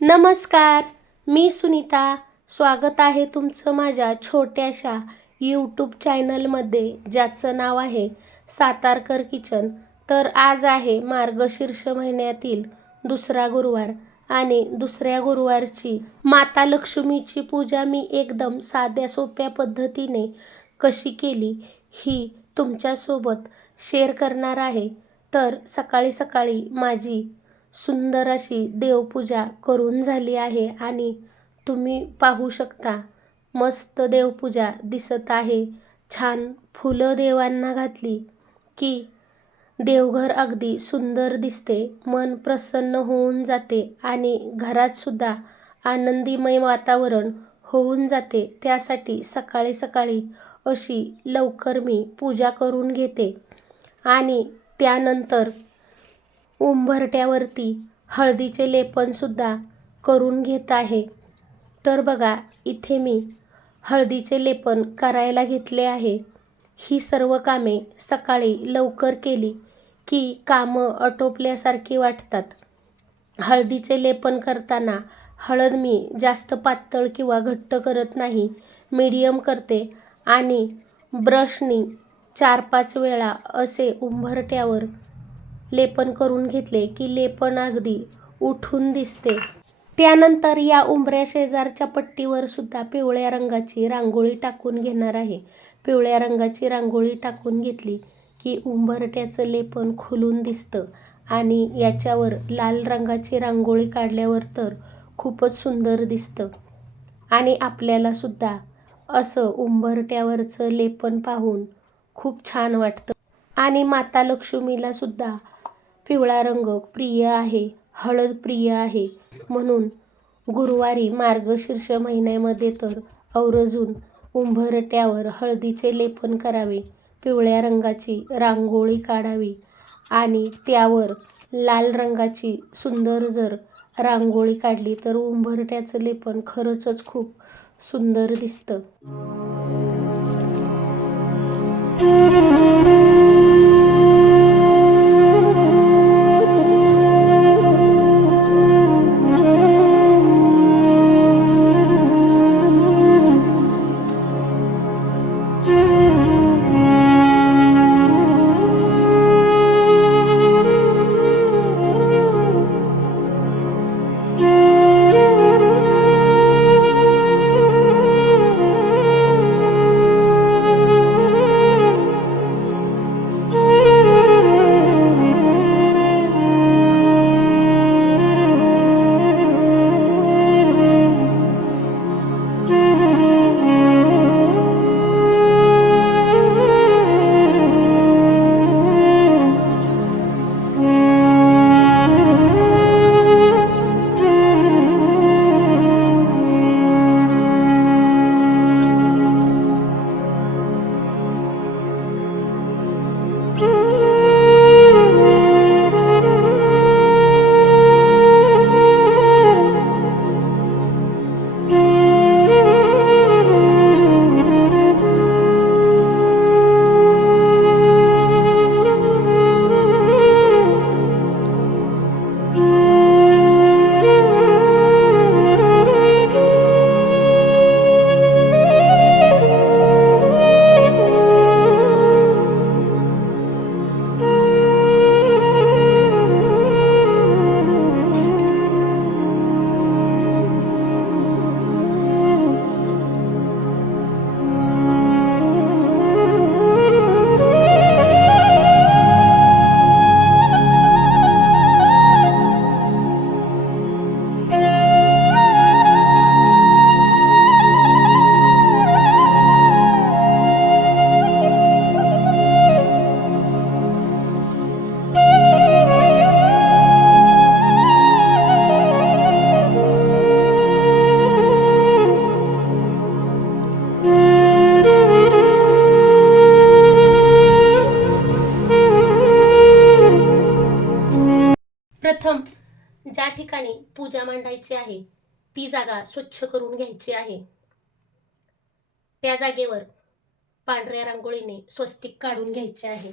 नमस्कार मी सुनीता. स्वागत आहे तुमचं माझ्या छोट्याशा यूट्यूब चॅनलमध्ये ज्याचं नाव आहे सातारकर किचन. तर आज आहे मार्गशीर्ष महिन्यातील दुसरा गुरुवार आणि दुसऱ्या गुरुवारची माता लक्ष्मीची पूजा मी एकदम साध्या सोप्या पद्धतीने कशी केली ही तुमच्यासोबत शेअर करणार आहे. तर सकाळी सकाळी माझी सुंदर अशी देवपूजा करून झाली आहे आणि तुम्ही पाहू शकता मस्त देवपूजा दिसत आहे. छान फुलं देवांना घातली की देवघर अगदी सुंदर दिसते मन प्रसन्न होऊन जाते आणि घरात सुद्धा आनंदीमय वातावरण होऊन जाते. त्यासाठी सकाळी सकाळी अशी लवकर मी पूजा करून घेते आणि त्यानंतर उंबरट्यावरती हळदीचे लेपनसुद्धा करून घेत आहे. तर बघा इथे मी हळदीचे लेपन करायला घेतले आहे. ही सर्व कामे सकाळी लवकर केली की कामं आटोपल्यासारखी वाटतात. हळदीचे लेपन करताना हळद मी जास्त पातळ किंवा घट्ट करत नाही मीडियम करते आणि ब्रशनी चार पाच वेळा असे उंबरट्यावर लेपन करून घेतले की लेपन अगदी उठून दिसते. त्यानंतर या उंबऱ्या शेजारच्या पट्टीवर सुद्धा पिवळ्या रंगाची रांगोळी टाकून घेणार आहे. पिवळ्या रंगाची रांगोळी टाकून घेतली की उंबरट्याचं लेपन खुलून दिसतं आणि याच्यावर लाल रंगाची रांगोळी काढल्यावर तर खूपच सुंदर दिसतं. आणि आपल्यालासुद्धा असं उंबरट्यावरचं लेपन पाहून खूप छान वाटतं. आणि माता लक्ष्मीलासुद्धा पिवळा रंग प्रिय आहे हळद प्रिय आहे. म्हणून गुरुवारी मार्गशीर्ष महिन्यामध्ये तर अवरजून उंभरट्यावर हळदीचे लेपन करावे पिवळ्या रंगाची रांगोळी काढावी आणि त्यावर लाल रंगाची सुंदर जर रांगोळी काढली तर उंभरट्याचं लेपन खरंच खूप सुंदर दिसतं. प्रथम ज्या ठिकाणी पूजा मांडायची आहे ती जागा स्वच्छ करून घ्यायची आहे. त्या जागेवर पांढऱ्या रांगोळीने स्वस्तिक काढून घ्यायचे आहे.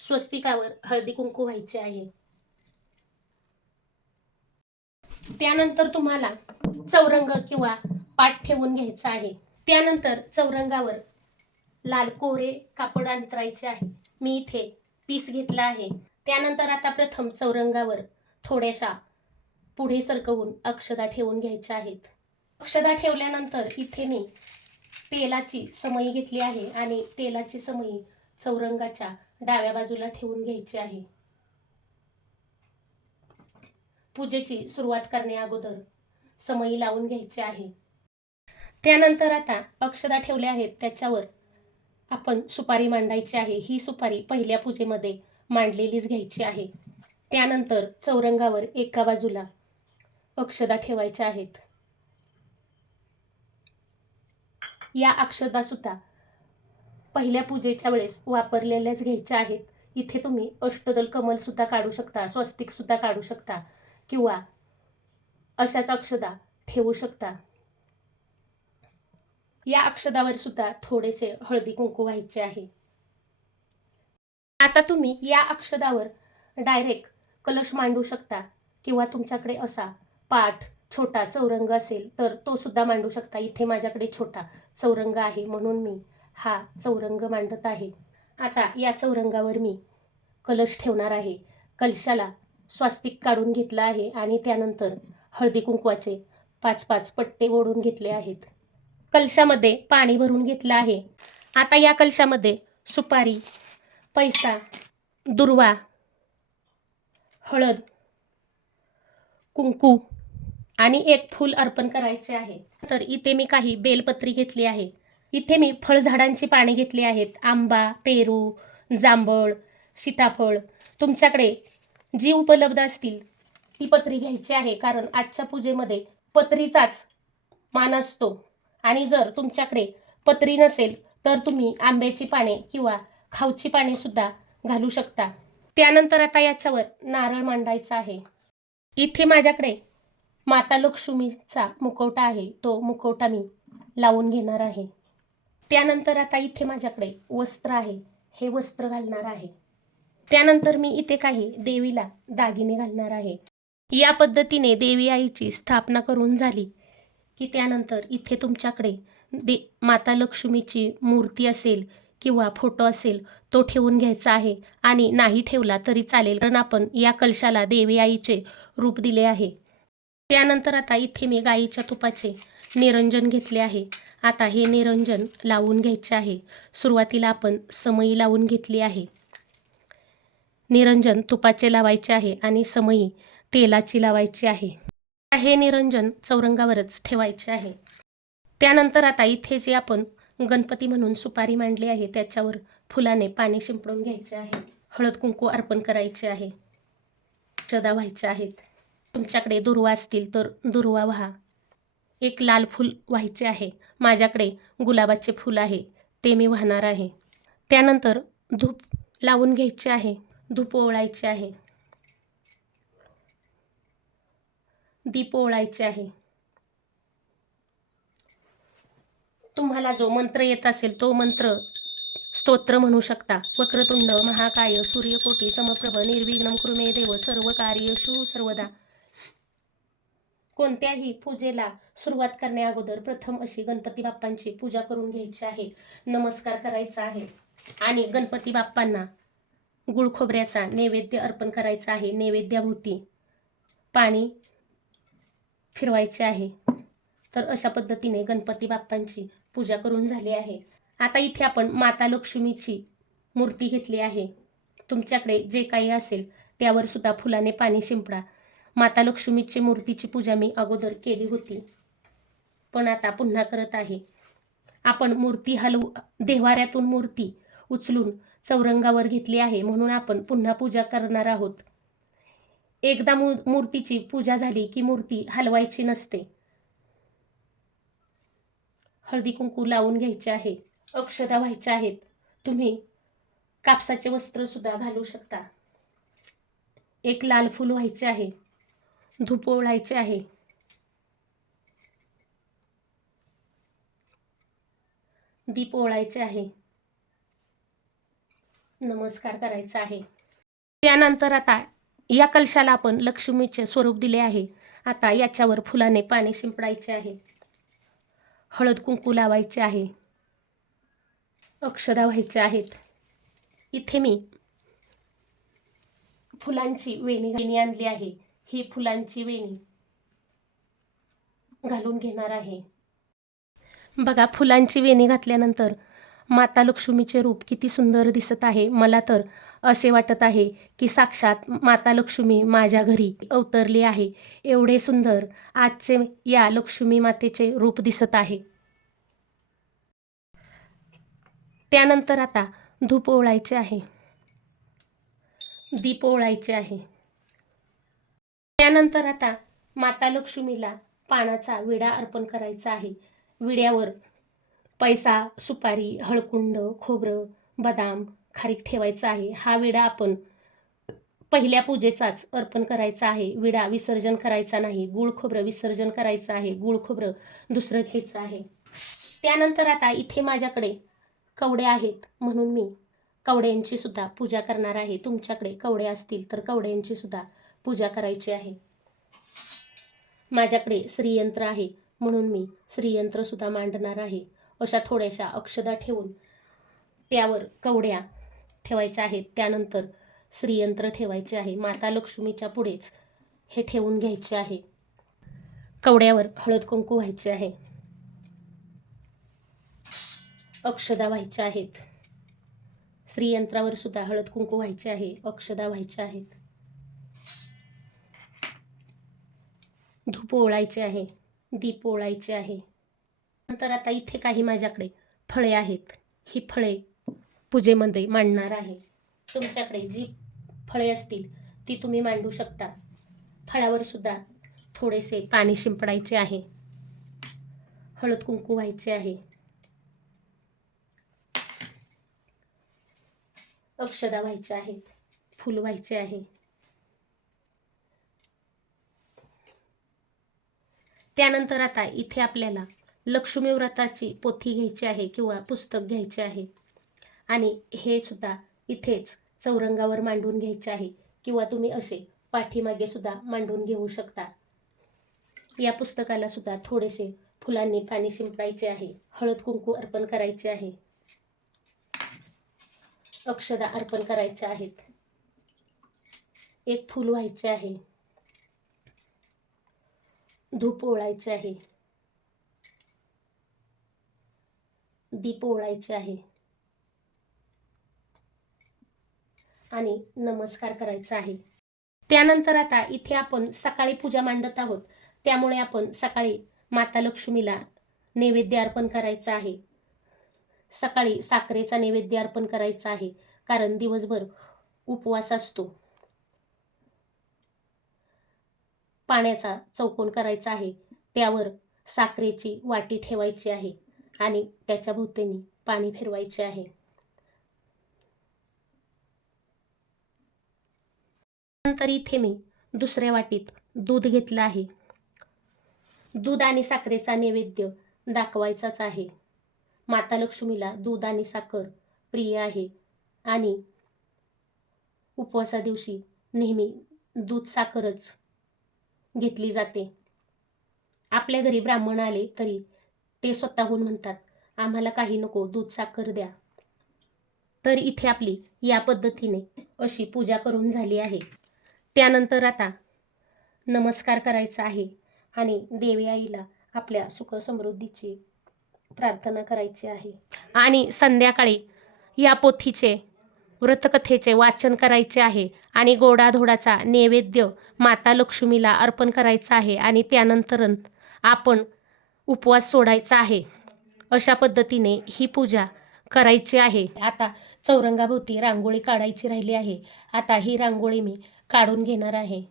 स्वस्तिकावर हळदी कुंकू व्हायचे आहे. त्यानंतर तुम्हाला चौरंग किंवा पाठ ठेवून घ्यायचा आहे. त्यानंतर चौरंगावर लाल कोरे कापड अंतरायचे आहे. मी इथे पीस घेतला आहे. त्यानंतर आता प्रथम चौरंगावर थोड्याशा पुढे सरकवून अक्षदा ठेवून घ्यायच्या आहेत. अक्षदा ठेवल्यानंतर इथे मी तेलाची समई घेतली आहे आणि तेलाची समई चौरंगाच्या डाव्या बाजूला ठेवून घ्यायची आहे. पूजेची सुरुवात करण्या अगोदर समई लावून घ्यायची आहे. त्यानंतर आता अक्षदा ठेवल्या आहेत. त्याच्यावर आपण सुपारी मांडायची आहे ही सुपारी पहिल्या पूजेमध्ये मांडलेलीच घ्यायची आहे. त्यानंतर चौरंगावर एका बाजूला अक्षदा ठेवायच्या आहेत. या अक्षदा सुद्धा पहिल्या पूजेच्या वेळेस वापरलेल्याच घ्यायच्या आहेत. इथे तुम्ही अष्टदल कमल सुद्धा काढू शकता स्वस्तिक सुद्धा काढू शकता किंवा अशाच अक्षदा ठेवू शकता. या अक्षदावर सुद्धा थोडेसे हळदी कुंकू व्हायचे आहे. आता तुम्ही या अक्षदावर डायरेक्ट कलश मांडू शकता किंवा तुमच्याकडे असा पाठ छोटा चौरंग असेल तर तो सुद्धा मांडू शकता. इथे माझ्याकडे छोटा चौरंग आहे म्हणून मी हा चौरंग मांडत आहे. आता या चौरंगावर मी कलश ठेवणार आहे. कलशाला स्वास्तिक काढून घेतलं आहे आणि त्यानंतर हळदी कुंकवाचे पाच पाच पट्टे ओढून घेतले आहेत. कलशामध्ये पाणी भरून घेतलं आहे. आता या कलशामध्ये सुपारी पैसा दुर्वा हळद कुंकू आणि एक फूल अर्पण करायचे आहे. तर इथे मी काही बेलपत्री घेतली आहे. इथे मी फळझाडांची पाने घेतली आहेत. आंबा पेरू जांभळ सीताफळ. तुमच्याकडे जी उपलब्ध असतील ती पत्री घ्यायची आहे. कारण आजच्या पूजेमध्ये पत्रीचाच मान असतो. आणि जर तुमच्याकडे पत्री नसेल तर तुम्ही आंब्याची पाने किंवा खाऊची पाने सुद्धा घालू शकता. त्यानंतर आता याच्यावर नारळ मांडायचा आहे. इथे माझ्याकडे माता लक्ष्मीचा मुखवटा आहे. तो मुखवटा मी लावून घेणार आहे. त्यानंतर आता इथे माझ्याकडे वस्त्र आहे. हे वस्त्र घालणार आहे. त्यानंतर मी इथे काही देवीला दागिने घालणार आहे. या पद्धतीने देवी आईची स्थापना करून झाली. की त्यानंतर इथे तुमच्याकडे दे माता लक्ष्मीची मूर्ती असेल किंवा फोटो असेल तो ठेवून घ्यायचा आहे आणि नाही ठेवला तरी चालेल. कारण आपण या कलशाला देवी आईचे रूप दिले आहे. त्यानंतर आता इथे मी गाईच्या तुपाचे निरंजन घेतले आहे. आता हे निरंजन लावून घ्यायचे आहे. सुरुवातीला आपण समई लावून घेतली आहे. निरंजन तुपाचे लावायचे आहे आणि समई तेलाची लावायची आहे. हे निरंजन चौरंगावरच ठेवायचे आहे. त्यानंतर आता इथे जे आपण गणपती म्हणून सुपारी मांडली आहे त्याच्यावर फुलाने पाणी शिंपडून घ्यायचे आहे. हळद कुंकू अर्पण करायचे आहे. चदा व्हायच्या आहेत. तुमच्याकडे दुर्वा असतील तर दुर्वा व्हा. एक लाल फूल व्हायचे आहे. माझ्याकडे गुलाबाचे फूल आहे. ते मी वाहणार आहे. त्यानंतर धूप लावून घ्यायचे आहे. धूप ओळायचे आहे. दीप ओळायचे आहे. तुम्हाला जो मंत्र येत असेल तो मंत्र स्तोत्र म्हणू शकता. वक्रतुंड महाकाय सूर्यकोटी समप्रभ निर्विघ्न कृमे देव सर्व कार्यशु सर्वदा. कोणत्याही पूजेला सुरुवात करण्याअगोदर प्रथम अशी गणपती बाप्पांची पूजा करून घ्यायची आहे. नमस्कार करायचा आहे. आणि गणपती बाप्पांना गुळखोबऱ्याचा नैवेद्य अर्पण करायचा आहे. नैवेद्याभोवती पाणी फिरवायचे आहे. तर अशा पद्धतीने गणपती बाप्पांची पूजा करून झाली आहे. आता इथे आपण माता लक्ष्मीची मूर्ती घेतली आहे. तुमच्याकडे जे काही असेल त्यावर सुद्धा फुलाने पाणी शिंपडा. माता लक्ष्मीची मूर्तीची पूजा मी अगोदर केली होती. पण आता पुन्हा करत आहे. आपण मूर्ती हलवू देवाऱ्यातून मूर्ती उचलून चौरंगावर घेतली आहे म्हणून आपण पुन्हा पूजा करणार आहोत. एकदा मू मूर्तीची पूजा झाली की मूर्ती हलवायची नसते. हळदी कुंकू लावून घ्यायचे आहे. अक्षता व्हायच्या आहेत. तुम्ही कापसाचे वस्त्र सुद्धा घालू शकता. एक लाल फूल व्हायचे आहे. धूप ओळायचे आहे. दीप ओळायचे आहे. नमस्कार करायचा आहे. त्यानंतर आता या कलशाला आपण लक्ष्मीचे स्वरूप दिले आहे. आता याच्यावर फुलाने पाणी शिंपडायचे आहे. हळद कुंकू लावायचे आहे. अक्षदा व्हायचे आहेत. इथे मी फुलांची वेणी वेणी आणली आहे. ही फुलांची वेणी घालून घेणार आहे. बघा फुलांची वेणी घातल्यानंतर माता लक्ष्मीचे रूप किती सुंदर दिसत आहे. मला तर असे वाटत आहे की साक्षात माता लक्ष्मी माझ्या घरी अवतरली आहे. एवढे सुंदर आजचे या लक्ष्मी मातेचे रूप दिसत आहे. त्यानंतर आता धूप ओळायचे आहे. दीप ओळायचे आहे. त्यानंतर आता माता लक्ष्मीला पानाचा विडा अर्पण करायचा आहे. विड्यावर पैसा सुपारी हळकुंड खोबरं बदाम खारीक ठेवायचा आहे. हा विडा आपण पहिल्या पूजेचाच अर्पण करायचा आहे. विडा विसर्जन करायचा नाही. गुळ खोबरं विसर्जन करायचं आहे. गुळ खोबरं दुसरं घ्यायचं आहे. त्यानंतर आता इथे माझ्याकडे कवडे आहेत म्हणून मी कवड्यांची सुद्धा पूजा करणार आहे. तुमच्याकडे कवडे असतील तर कवड्यांची सुद्धा पूजा करायची आहे. माझ्याकडे श्रीयंत्र आहे म्हणून मी श्रीयंत्र सुद्धा मांडणार आहे. अशा थोड्याशा अक्षदा ठेवून त्यावर कवड्या ठेवायच्या आहेत. त्यानंतर श्रीयंत्र ठेवायचे आहे. माता लक्ष्मीच्या पुढेच हे ठेवून घ्यायचे आहे. कवड्यावर हळद कुंकू व्हायचे आहे. अक्षदा व्हायच्या आहेत. श्रीयंत्रावर सुद्धा हळद कुंकू व्हायचे आहे. अक्षदा व्हायच्या आहेत. धूप ओळायचे आहे. दीप ओळायचे आहे. नंतर आता इथे काही माझ्याकडे फळे आहेत. ही फळे पूजेमध्ये मांडणार आहे. तुमच्याकडे जी फळे असतील ती तुम्ही मांडू शकता. फळावर सुद्धा थोडेसे पाणी शिंपडायचे आहे. हळद कुंकू व्हायचे आहे. अक्षदा व्हायच्या आहेत. फुल व्हायचे आहे. त्यानंतर आता इथे आपल्याला लक्ष्मी व्रताची पोथी घ्यायची आहे किंवा पुस्तक घ्यायचे आहे. आणि हे सुद्धा इथेच चौरंगावर मांडून घ्यायचे आहे. किंवा तुम्ही असे पाठीमागे सुद्धा मांडून घेऊ शकता. या पुस्तकाला सुद्धा थोडेसे फुलांनी पाणी शिंपडायचे आहे. हळद कुंकू अर्पण करायचे आहे. अक्षदा अर्पण करायच्या आहेत. एक फूल व्हायचे आहे. धूप ओळायचे आहे. दीप ओळायचे आहे. आणि नमस्कार करायचा आहे. त्यानंतर आता इथे आपण सकाळी पूजा मांडत आहोत. त्यामुळे आपण सकाळी माता लक्ष्मीला नैवेद्य अर्पण करायचं आहे. सकाळी साखरेचा नैवेद्य अर्पण करायचा आहे कारण दिवसभर उपवास असतो. पाण्याचा चौकोन करायचा आहे. त्यावर साखरेची वाटी ठेवायची आहे आणि त्याच्या भोवतीने पाणी फिरवायचे आहे. नंतर इथे मी दुसऱ्या वाटीत दूध घेतलं आहे. दूध आणि साखरेचा नैवेद्य दाखवायचाच आहे. माता लक्ष्मीला दूध आणि साखर प्रिय आहे आणि उपवासा दिवशी नेहमी दूध साखरच घेतली जाते. आपल्या घरी ब्राह्मण आले तरी ते स्वतःहून म्हणतात आम्हाला काही नको दूध साखर द्या. तर इथे आपली या पद्धतीने अशी पूजा करून झाली आहे. त्यानंतर आता नमस्कार करायचा आहे आणि देवी आईला आपल्या सुख समृद्धीची प्रार्थना करायची आहे. आणि संध्याकाळी या पोथीचे व्रतकथेचे वाचन करायचे आहे आणि गोडाधोडाचा नैवेद्य माता लक्ष्मीला अर्पण करायचा आहे आणि त्यानंतर आपण उपवास सोडायचा आहे. अशा पद्धतीने ही पूजा करायची आहे. आता चौरंगाभोवती रांगोळी काढायची राहिली आहे. आता ही रांगोळी मी काढून घेणार आहे.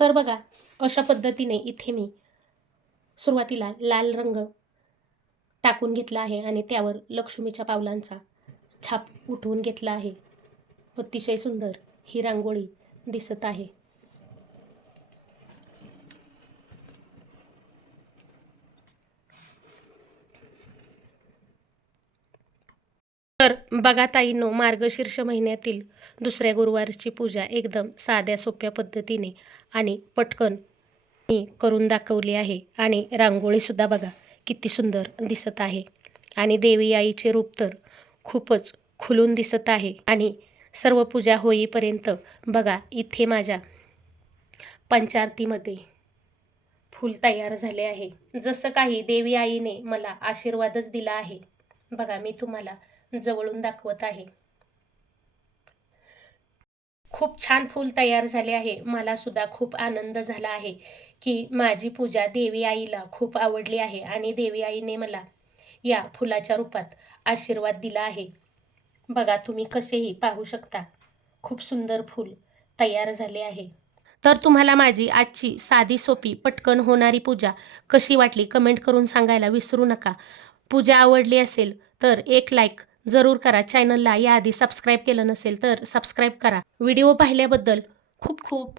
तर बघा अशा पद्धतीने इथे मी सुरुवातीला लाल रंग टाकून घेतला आहे आणि त्यावर लक्ष्मीच्या पावलांचा छाप उठवून घेतला आहे. अतिशय सुंदर ही रांगोळी दिसत आहे. तर बघाताईंनो मार्गशीर्ष महिन्यातील दुसऱ्या गुरुवारची पूजा एकदम साध्या सोप्या पद्धतीने आणि पटकन मी करून दाखवली आहे. आणि रांगोळीसुद्धा बघा किती सुंदर दिसत आहे. आणि देवी आईचे रूप तर खूपच खुलून दिसत आहे. आणि सर्व पूजा होईपर्यंत बघा इथे माझ्या पंचारतीमध्ये फूल तयार झाले आहे. जसं काही देवी आईने मला आशीर्वादच दिला आहे. बघा मी तुम्हाला जवळून दाखवत आहे. खूप छान फूल तयार झाले आहे. मला सुद्धा खूप आनंद झाला आहे. की माझी पूजा देवी आईला खूप आवडली आहे आणि देवी आईने मला या फुलाच्या रूपात आशीर्वाद दिला आहे. बघा तुम्ही कसेही पाहू शकता. खूप सुंदर फूल तयार झाले आहे. तर तुम्हाला माझी आजची साधी सोपी पटकन होणारी पूजा कशी वाटली कमेंट करून सांगायला विसरू नका. पूजा आवडली असेल तर एक लाईक जरूर करा. चॅनलला याआधी सबस्क्राईब केलं नसेल तर सबस्क्राईब करा. व्हिडिओ पाहिल्याबद्दल खूप खूप